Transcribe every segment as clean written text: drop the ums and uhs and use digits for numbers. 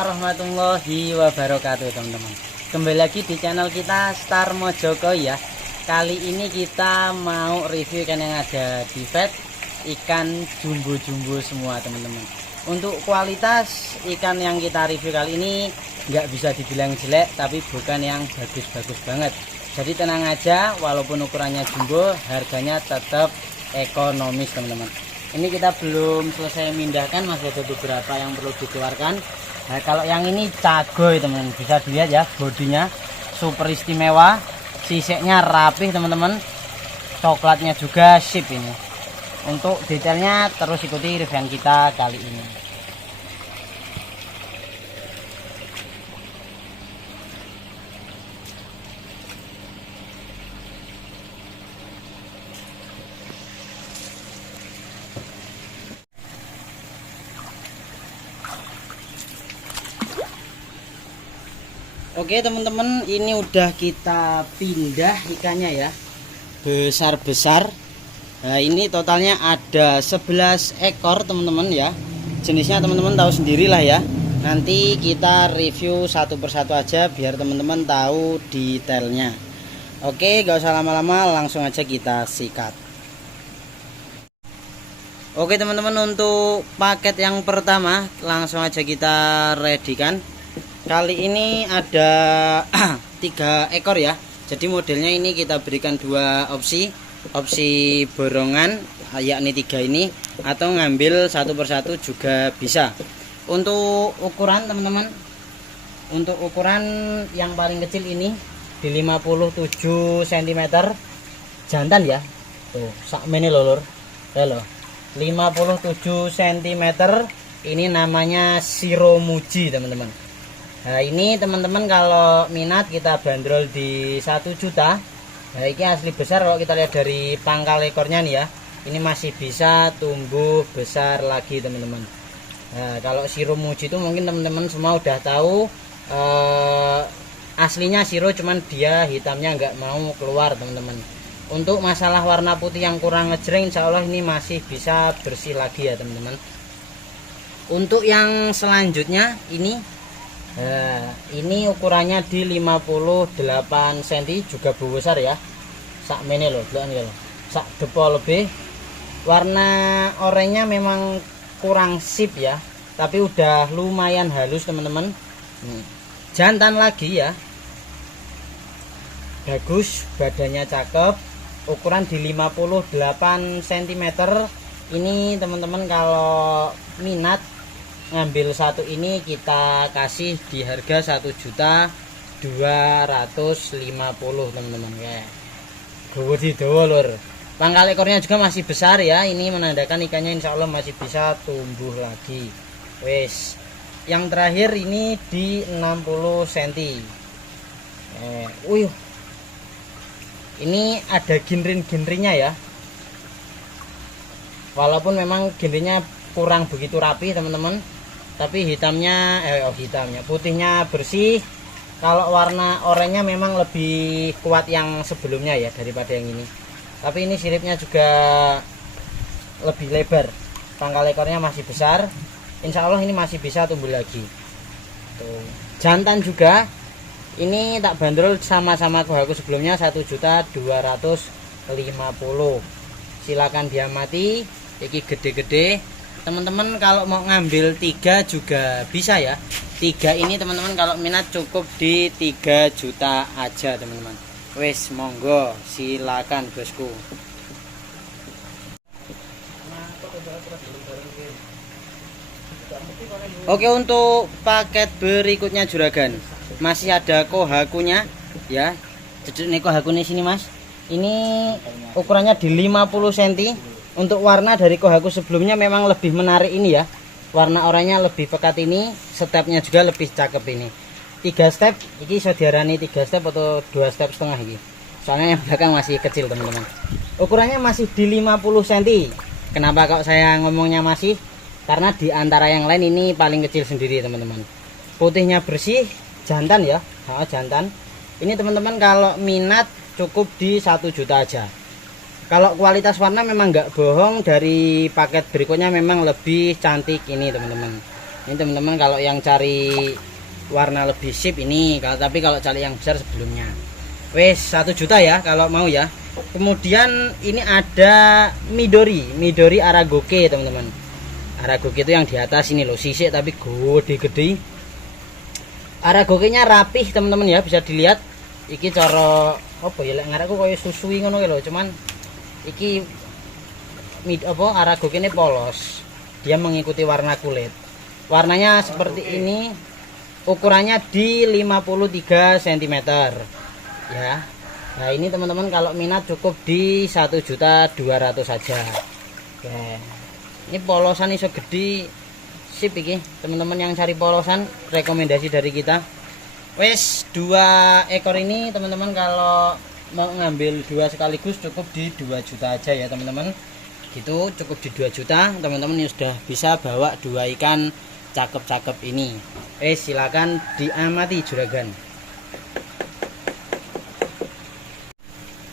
warahmatullahi wabarakatuh teman-teman. Kembali lagi di channel kita Star Mojoko ya. Kali ini kita mau review ikan yang ada di vet, ikan jumbo-jumbo semua teman-teman. Untuk kualitas ikan yang kita review kali ini nggak bisa dibilang jelek, tapi bukan yang bagus-bagus banget. Jadi tenang aja, walaupun ukurannya jumbo, harganya tetap ekonomis teman-teman. Ini kita belum selesai memindahkan, masih ada beberapa yang perlu dikeluarkan. Nah, kalau yang ini cagoy teman-teman, bisa dilihat ya, bodinya super istimewa, sisiknya rapih teman-teman, coklatnya juga sip ini. Untuk detailnya terus ikuti review kita kali ini. Oke teman-teman, ini udah kita pindah ikannya ya, besar-besar. Nah ini totalnya ada 11 ekor teman-teman ya. Jenisnya teman-teman tahu sendirilah ya. Nanti kita review satu persatu aja biar teman-teman tahu detailnya. Oke, gak usah lama-lama, langsung aja kita sikat. Oke teman-teman, untuk paket yang pertama langsung aja kita ready kan. Kali ini ada 3 ekor ya. Jadi modelnya ini kita berikan 2 opsi borongan, yakni 3 ini, atau ngambil satu persatu juga bisa. Untuk ukuran teman-teman, untuk ukuran yang paling kecil ini di 57 cm jantan ya. Tuh, sakmene lho lur. Ya lho. 57 cm, ini namanya Shiromuji teman-teman. Nah ini teman-teman kalau minat kita bandrol di 1 juta. Nah ini asli besar, kalau kita lihat dari pangkal ekornya nih ya, ini masih bisa tumbuh besar lagi teman-teman. Nah kalau Shiromuji itu mungkin teman-teman semua udah tahu, aslinya Shiro, cuman dia hitamnya nggak mau keluar teman-teman. Untuk masalah warna putih yang kurang ngejreng, insya Allah ini masih bisa bersih lagi ya teman-teman. Untuk yang selanjutnya ini ukurannya di 58 cm, juga besar ya. Sak mene loh, sak depo lebih. Warna oranye memang kurang sip ya, tapi udah lumayan halus teman-teman. Jantan lagi ya, bagus, badannya cakep, ukuran di 58 cm. Ini teman-teman kalau minat ngambil satu ini kita kasih di harga 1.250.000 teman-teman ya. Gede lur. Pangkal ekornya juga masih besar ya. Ini menandakan ikannya insya Allah masih bisa tumbuh lagi. Wes. Yang terakhir ini di 60 cm. Ini ada ginrin-ginrinya ya. Walaupun memang ginrinya kurang begitu rapi teman-teman, tapi putihnya bersih. Kalau warna oranye memang lebih kuat yang sebelumnya ya daripada yang ini, tapi ini siripnya juga lebih lebar, pangkal ekornya masih besar, insya Allah ini masih bisa tumbuh lagi. Tuh. Jantan juga ini tak bandrol sama-sama kohaku sebelumnya 1.250.000. Silakan diamati, iki gede-gede teman-teman. Kalau mau ngambil 3 juga bisa ya. 3 ini teman-teman kalau minat cukup di 3 juta aja teman-teman. Wes monggo, silakan bosku. Oke, untuk paket berikutnya juragan masih ada kohakunya ya. Jadi ini kohakunya sini mas, ini ukurannya di 50 cm. Untuk warna dari kohaku sebelumnya memang lebih menarik ini ya. Warna oranye lebih pekat ini, stepnya juga lebih cakep ini. 3 step, ini bisa diarani 3 step atau 2 step setengah ini. Soalnya yang belakang masih kecil teman-teman. Ukurannya masih di 50 cm. Kenapa kok saya ngomongnya masih? Karena di antara yang lain ini paling kecil sendiri teman-teman. Putihnya bersih, jantan ya. Jantan. Ini teman-teman kalau minat cukup di 1 juta aja. Kalau kualitas warna memang nggak bohong, dari paket berikutnya memang lebih cantik ini teman-teman. Ini teman-teman kalau yang cari warna lebih sip ini, tapi kalau cari yang besar sebelumnya. Wes 1 juta ya kalau mau ya. Kemudian ini ada Midori Aragoke teman-teman. Aragoke itu yang di atas ini loh, sisik tapi gede-gede. Aragoke-nya rapih teman-teman ya, bisa dilihat. Iki cara apa ya lek ngaranku koyo susui ngono lho, cuman iki Aragoke ini polos. Dia mengikuti warna kulit. Warnanya seperti ini, ukurannya di 53 cm ya. Nah ini teman-teman kalau minat cukup di 1.200.000 saja. Oke. Ini polosan iso gede, sip iki teman-teman yang cari polosan, rekomendasi dari kita. Wes 2 ekor ini teman-teman kalau mau ngambil 2 sekaligus cukup di 2 juta aja ya teman-teman. Gitu cukup di 2 juta teman-teman, ini sudah bisa bawa 2 ikan cakep-cakep ini. Silakan diamati juragan.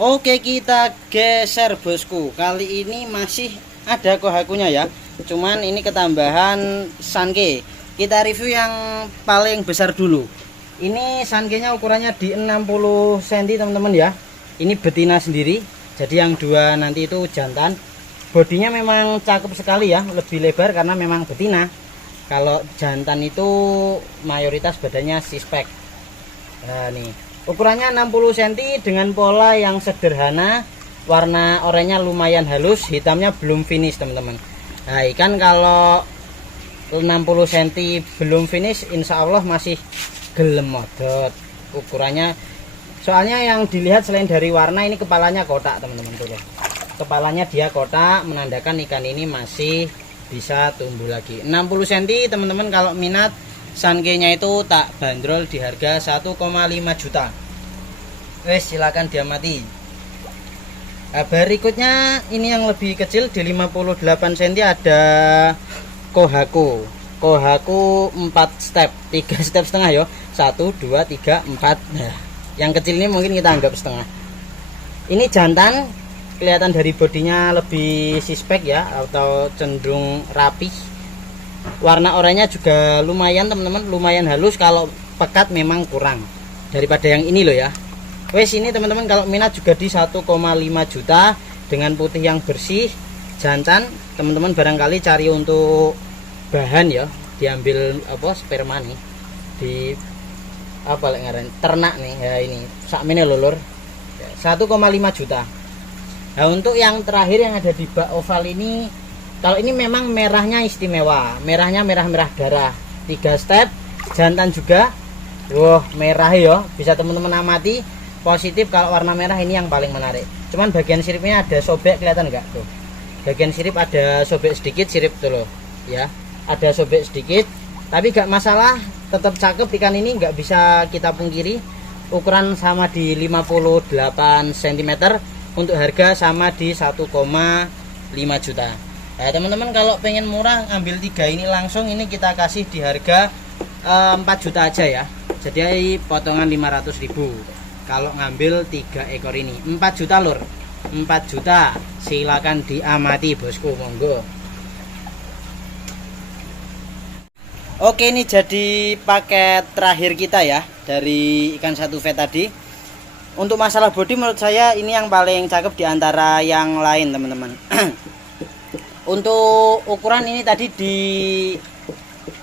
Oke, kita geser bosku. Kali ini masih ada kohakunya ya, cuman ini ketambahan sanke. Kita review yang paling besar dulu. Ini sankenya ukurannya di 60 cm teman-teman ya. Ini betina sendiri, jadi yang 2 nanti itu jantan. Bodinya memang cakep sekali ya, lebih lebar karena memang betina. Kalau jantan itu mayoritas badannya sispek. Nah nih, ukurannya 60 cm dengan pola yang sederhana. Warna oranye lumayan halus, hitamnya belum finish teman-teman. Nah ikan kalau 60 cm belum finish, insya Allah masih gelem modot ukurannya. Soalnya yang dilihat selain dari warna, ini kepalanya kotak teman-teman tuh. Kepalanya dia kotak, menandakan ikan ini masih bisa tumbuh lagi. 60 cm teman-teman kalau minat, sankenya itu tak bandrol di harga 1,5 juta. Wes silakan diamati. Nah, berikutnya ini yang lebih kecil di 58 cm ada Kohaku 4 step, 3 step setengah ya. 1 2 3 4. Nah, yang kecil ini mungkin kita anggap setengah. Ini jantan, kelihatan dari bodinya lebih sispek ya, atau cenderung rapih. Warna oranye juga lumayan teman-teman, lumayan halus. Kalau pekat memang kurang daripada yang ini loh ya. Wes ini teman-teman kalau minat juga di 1,5 juta dengan putih yang bersih, jantan. Teman-teman barangkali cari untuk bahan ya, diambil sperma nih di ternak nih ya. Ini sakmene lho lur, 1,5 juta. Nah untuk yang terakhir yang ada di bak oval ini, kalau ini memang merahnya istimewa, merahnya merah darah, 3 step, jantan juga. Wah merah ya, bisa teman-teman amati. Positif kalau warna merah ini yang paling menarik. Cuman bagian siripnya ada sobek, kelihatan enggak tuh? Bagian sirip ada sobek sedikit, sirip tuh loh ya, ada sobek sedikit, tapi gak masalah, tetap cakep ikan ini, nggak bisa kita pungkiri. Ukuran sama di 58 cm, untuk harga sama di 1,5 juta. Nah teman-teman kalau pengen murah ambil 3 ini langsung, ini kita kasih di harga 4 juta aja ya. Jadi potongan 500.000 kalau ngambil 3 ekor ini. 4 juta lur, 4 juta. Silakan diamati bosku, monggo. Oke, ini jadi paket terakhir kita ya dari ikan satu vet tadi. Untuk masalah body menurut saya ini yang paling cakep di antara yang lain teman-teman. Untuk ukuran ini tadi di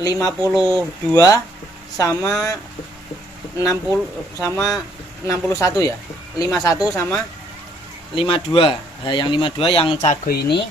52 sama 60 sama 61 ya. 51 sama 52. Nah, yang 52 yang cago ini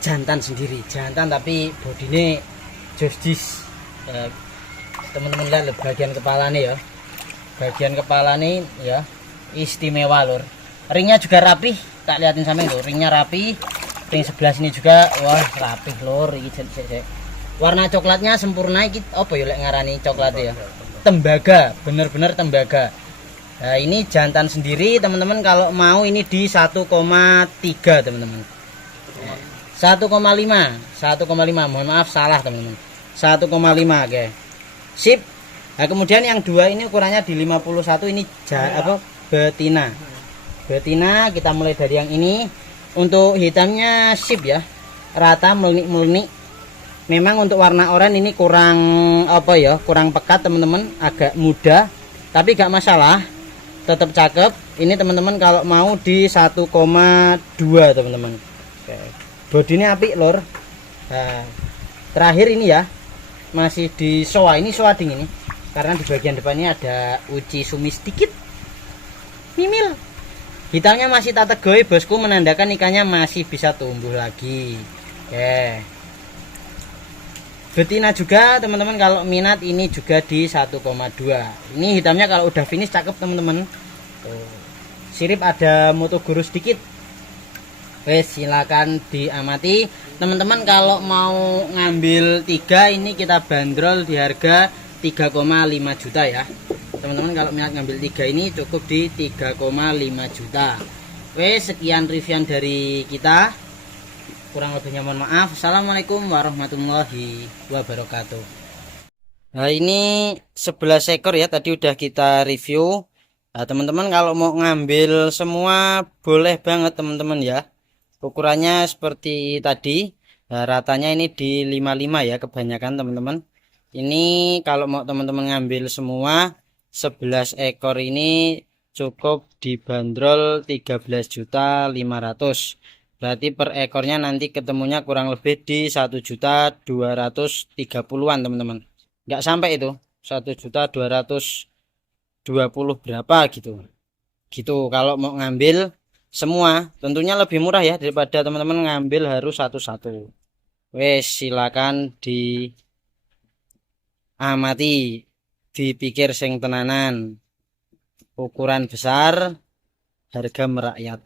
jantan sendiri, jantan tapi bodinya josdis. Teman-teman lihat bagian kepala nih ya. Bagian kepala nih ya istimewa lur. Ringnya juga rapih, tak liatin sampe tuh, ringnya rapi. Ring sebelah sini juga wah rapih lur. Warna coklatnya sempurna. Iki apa ya lek ngarani coklat ya? Tembaga, bener-bener tembaga. Nah ini jantan sendiri teman-teman, kalau mau ini di 1,3 teman-teman. 1,5 mohon maaf salah teman-teman, 1,5 oke. Sip. Nah kemudian yang 2 ini ukurannya di 51, ini betina. Betina kita mulai dari yang ini. Untuk hitamnya sip ya, rata melenik-melenik. Memang untuk warna oranye ini kurang apa ya, kurang pekat teman-teman, agak muda, tapi gak masalah, tetap cakep. Ini teman-teman kalau mau di 1,2 teman-teman. Oke. Bodinya apik lor. Nah, terakhir ini ya, masih di soa, ini soa dingin ini, karena di bagian depannya ada uci sumi sedikit, mimil. Hitamnya masih tak tegoi bosku, menandakan ikannya masih bisa tumbuh lagi. Oke. Betina juga teman-teman, kalau minat ini juga di 1,2. Ini hitamnya kalau udah finish cakep teman-teman. Sirip ada moto guru sedikit. Wes, silakan diamati teman-teman. Kalau mau ngambil 3 ini kita bandrol di harga 3,5 juta ya teman-teman. Kalau minat ngambil 3 ini cukup di 3,5 juta. Wes, sekian review dari kita, kurang lebihnya mohon maaf. Assalamualaikum warahmatullahi wabarakatuh. Nah, ini 11 ekor ya, tadi udah kita review. Nah, teman-teman kalau mau ngambil semua boleh banget teman-teman ya. Ukurannya seperti tadi. Nah, ratanya ini di 55 ya kebanyakan teman-teman. Ini kalau mau teman-teman ngambil semua 11 ekor ini cukup dibanderol 13.500.000. Berarti per ekornya nanti ketemunya kurang lebih di 1.230.000-an teman-teman. Nggak sampai itu, 1.220 berapa gitu. Gitu kalau mau ngambil semua, tentunya lebih murah ya daripada teman-teman ngambil harus satu-satu. Wes, silakan diamati, dipikir sing tenanan. Ukuran besar, harga merakyat.